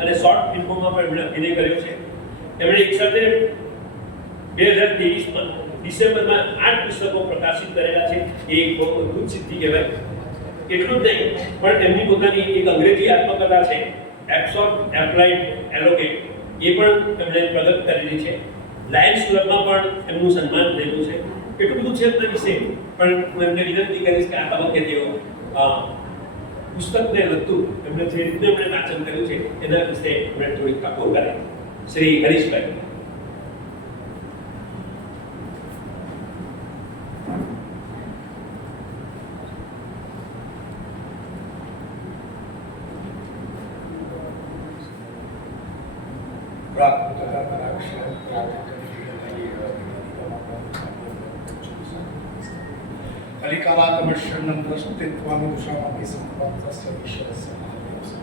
અને શોર્ટ ફિલ્મોમાં પણ એમણે અભિનય કર્યો છે. એમણે એક સાથે બે હજાર ત્રેવીસમાં ડિસેમ્બરમાં આઠ પુસ્તકો પ્રકાશિત કરેલા છે. એ એક બહુ અદ્ભુત સિદ્ધિ કહેવાય. એટલું જ નહીં, પણ એમની પોતાની એક અંગ્રેજી આત્મકથા છે એપ્સોટ એપ્લાઇડ એલોકેટ એ પણ એમણે પ્રગટ કરેલી છે. લાયન્સ ક્લબમાં પણ એમનું સન્માન થયેલું છે. એટલું બધું છે એમના વિશે. પણ હું એમને વિનંતી કરીશ કે આ તબક્કે તેઓ પુસ્તકને લગતું એમણે જે રીતે એમણે વાંચન કર્યું છે, એના વિશે એમણે થોડીક તકો કરી. શ્રી હરીશભાઈ. કલિકાલાકમર્ષણમ દ્રષ્ટિત્વાનુષામપી સંપત્તસ્ય વિશ્વસ્ય મહાદેવસ્ય.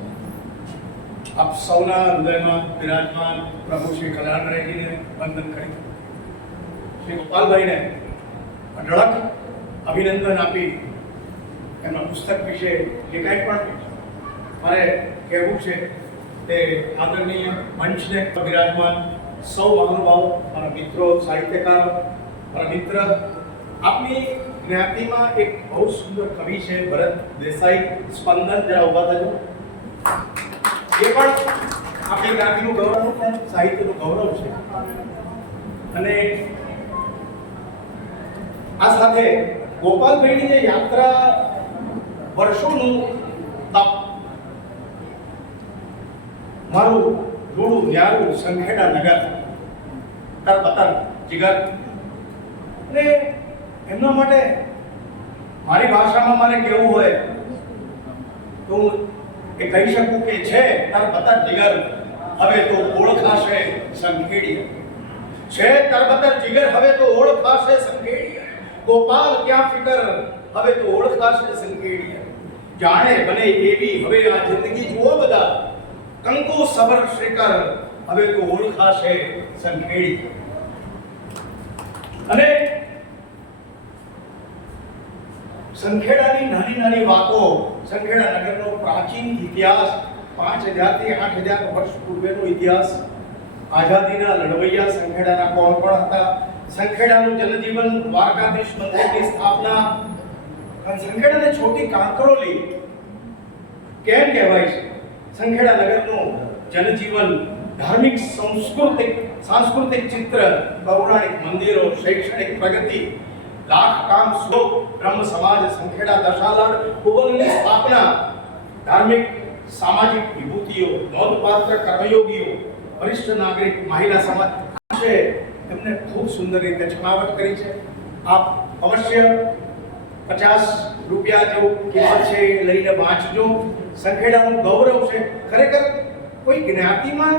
આપ સૌના હૃદયમાં બિરાજમાન પ્રભુ શ્રી કલ્યાણરેજીને વંદન કરી શ્રી ગોપાલભાઈને અઢળક અભિનંદન આપી એમના પુસ્તક વિશે જે કાંઈ પણ મારે કહેવું છે તે આદરણીય મંચને બિરાજમાન સૌ મહાનુભાવો, મારા મિત્રો, સાહિત્યકારો, મારા મિત્ર આપની જ્ઞાતિમાં એક બહુ સુંદર કવિ છે ભરત દેસાઈ. સ્પંદન જરા ઊભા થજો. એ પણ આપણી જ્ઞાતિનું ગૌરવ પણ સાહિત્યનું ગૌરવ છે. અને આ સાથે ગોપાલભાઈની જે યાત્રા વર્ષોનું તપ, મારું રૂડું, ન્યારું, સંખેડા નગર, તરબતર, જીગર, અને એમના માટે મારી ભાષામાં મારે કેવું હોય? તો એ કહી શકું કે છે તરબતર જીગર. હવે તો ઓળખાશે સંખેડી. છે તરબતર જીગર, હવે તો ઓળખાશે સંખેડી. ગોપાલ, ક્યાં ફિકર? હવે તો ઓળખાશે સંખેડી. જાણે બને એવી હવે આ જિંદગી જુઓ બધા. કંકુ સબર શ્રીકર હવે તો ઓળખાશે સંખેડી. અને સંખેડાની નાની નાની વાતો સંખેડા નગરનો પ્રાચીન ઇતિહાસ, પાંચ હજારથી આઠ હજાર વર્ષ પૂર્વેનો ઇતિહાસ. આઝાદીના લડવૈયા સંખેડાના કોણ કોણ હતા? સંખેડાનું જનજીવન દ્વારકાધીશ મંદિરની સ્થાપના. સંખેડાને છોટી કાંકરોલી કેમ કહેવાય છે? સંખેડા નગરનું જનજીવન ધાર્મિક, સાંસ્કૃતિક સાંસ્કૃતિક ચિત્ર, પૌરાણિક મંદિરો, શૈક્ષણિક પ્રગતિ લાખ કામ શ્લોક બ્રહ્મ સમાજ સંખેડા દશાલર ભુવનની સ્થાપના. ધાર્મિક, સામાજિક વિભૂતિઓ, નોંધપાત્ર કર્મયોગીઓ, વરિષ્ઠ નાગરિક, મહિલા સમાજ છે. એમને ખૂબ સુંદર રીતે છણાવટ કરી છે. આપ અવશ્ય પચાસ રૂપિયા જેવું કિંમત છે લઈને વાંચજો. સંખેડાનું ગૌરવ છે. ખરેખર કોઈ જ્ઞાતિમાં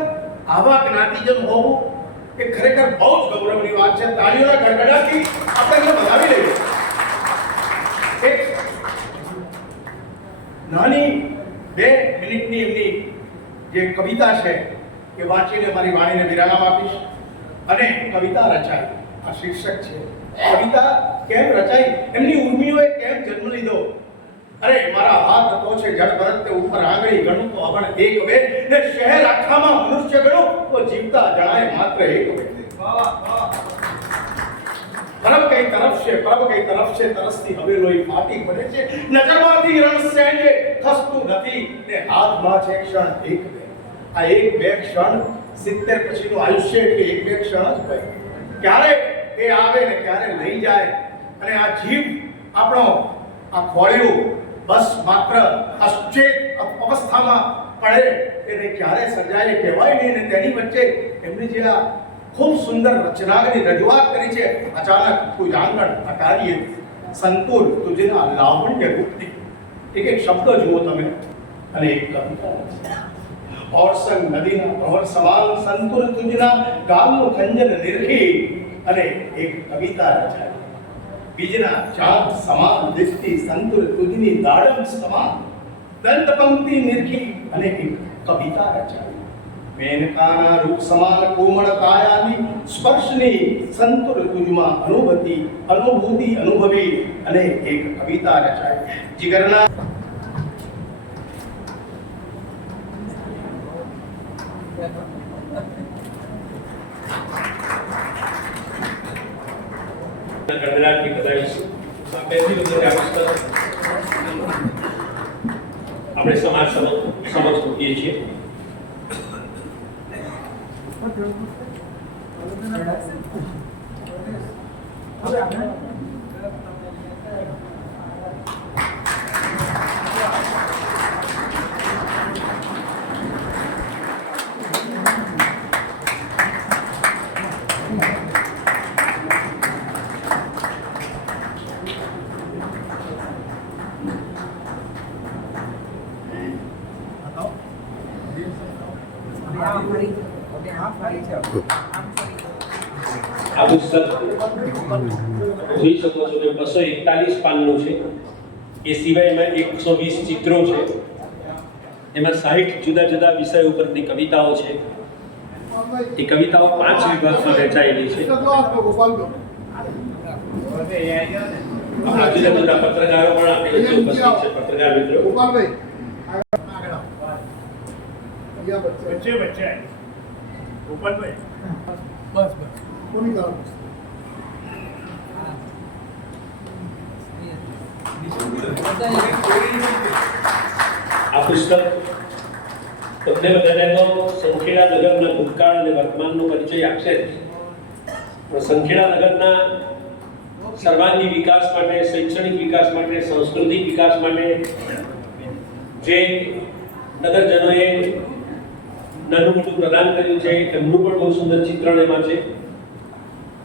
આવા જ્ઞાતિજન હોવું એ ખરેખર બહુ જ ગૌરવની વાત છે, તાળીઓના ગડગડાટથી આપણે વધાવી લઈએ એક નાની બે મિનિટની એમની જે કવિતા છે, એ વાંચીને મારી વાણીને વિરામ આપીશ. અને કવિતા રચાઈ આ શીર્ષક છે. કવિતા કેમ રચાઈ એમની ઉર્મિઓએ કેમ જન્મ લીધો? અરે, મારા હાથ હતો છે જળ ભરત, તે ઉપર આંગળી, ગણું તો અવણ એક બે. ને શહેર આખામાં મનુષ્ય ગણું, તો જીવતા જણાય માત્ર એક વ્યક્તિ પરબ કઈ તરફ છે પરબ કઈ તરફ છે, તરસથી હવે લોહી ફાટી પડે છે. નજરમાંથી રણ સેજે ખસતું નથી. ને હાથમાં છે ક્ષણ, એક આ એક બે ક્ષણ સિત્તેર પછીનું આયુષ્ય એટલે એક બે ક્ષણ જ ભાઈ ક્યારે એ આવે ને ક્યારે લઈ જાય. અને આ જીવ આપણો, આ ખોળ્યું બસ માત્ર અશ્ચેત અવસ્થામાં પડે. એને ક્યારે સર્જાય કહેવાય નહીં ને તેની વચ્ચે એમની જે આ ખૂબ સુંદર રચનાની રજૂઆત કરી છે. અચાનક કોઈ આંગણ અટારીએ. સંતુર, તુજના લાવણ્ય ગુપ્તિ. એક એક શબ્દ જુઓ તમે અને એક કવિતા ઓરસંગ નદીના પ્રવર સમાન સંતુર તુજના ગામનું ખંજન નિરખી અને એક કવિતા રચાય. બીજના ચાંદ સમાન દિશતી સંતુર તુજની દાડમ સમાન. દંત પંક્તિ નિરખી અને એક કવિતા રચાઈ મેનકાના રૂપ સમાન કોમળ કાયાની સ્પર્શની સંતુર તુજમાં અનુભૂતિ અનુભૂતિ અનુભવી અને એક કવિતા રચાય. જીગરના આપણે સમાજ સમક્ષ મૂકીએ છીએ. Gracias. આ પુસ્તક જોઈ શકો છો કે બસો એકતાલીસ પાનનું છે. એ સિવાય એમાં એકસો વીસ ચિત્રો છે. એમાં સાહીઠ જુદા જુદા વિષય ઉપરની કવિતાઓ છે. એ કવિતાઓ પાંચ વિભાગમાં વહેંચાયેલી છે. જુદા પત્રકારો પણ આપણી વચ્ચે ઉપસ્થિત છે, પત્રકાર ગોપાલભાઈ બસ આ પુસ્તક તમને બધાને તો સંખેડા નગરના ભૂતકાળ અને વર્તમાનનો પરિચય આપશે જ. પણ સંખેડા નગરના સર્વાંગી વિકાસ માટે, શૈક્ષણિક વિકાસ માટે, સાંસ્કૃતિક વિકાસ માટે જે નગરજનોએ નાનું મોટું પ્રદાન કર્યું છે એમનું પણ બહુ સુંદર ચિત્રણ એમાં છે.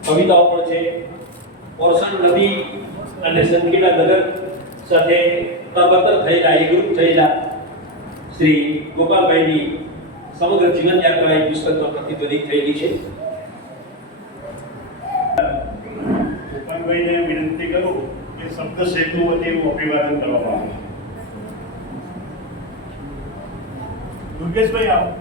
કવિતાઓ પણ છે. ઓરસણ નદી અને સંખેડા નગર સાથે તબતર થયેલા એકરૂપ થયેલા શ્રી ગોપાલભાઈની સમગ્ર જીવન યાત્રા એ પુસ્તકમાં પ્રતિબદ્ધિત થયેલી છે. ગોપાલભાઈને વિનંતી કરું કે શબ્દ સેતુ વતી હું અભિવાદન કરવામાં આવે. દુર્ગેશભાઈ આવો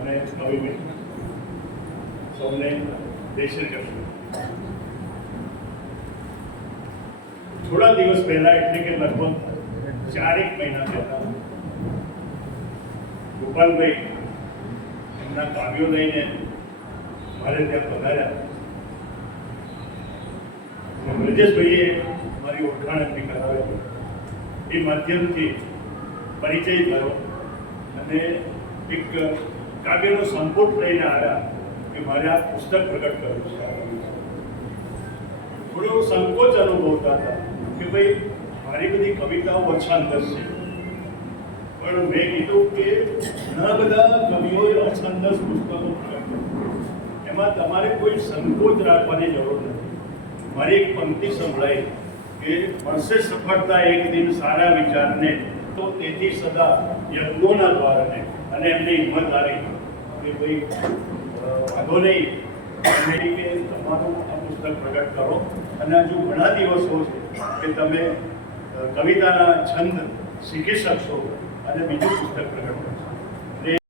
અને નવીભાઈ સૌને થોડા દિવસ પહેલા એટલે કે લગભગ ચારેક મહિના પહેલા, ગોપાલભાઈ એમના કાવ્યો લઈને મારે ત્યાં પધાર્યા. બ્રજેશભાઈએ મારી ઓળખાણ એમની કરાવેલી. એ માધ્યમથી પરિચય થયો અને એક કાવ્યનો સંકોટ લઈને આવ્યા. કે મારે આ પુસ્તક પ્રગટ કરવું છે થોડો સંકોચ અનુભવતા હતા કે ભાઈ, મારી બધી કવિતાઓ અછાંદસ છે. પણ મેં કીધું કે ઘણા બધા કવિઓએ અછાંદસ પુસ્તકો. એમાં તમારે કોઈ સંકોચ રાખવાની જરૂર નથી. મારી એક પંક્તિ સંભળાય કે મળશે સફળતા એક દિન સારા વિચારને તો તેથી સદા યજ્ઞોના દ્વારને અને એમની હિંમત આવી કે ભાઈ વાંધો નહીં. કે તમારું આ પુસ્તક પ્રગટ કરો. અને હજુ ઘણા દિવસો છે કે તમે કવિતાના છંદ શીખી શકશો અને બીજું પુસ્તક પ્રગટ કરશો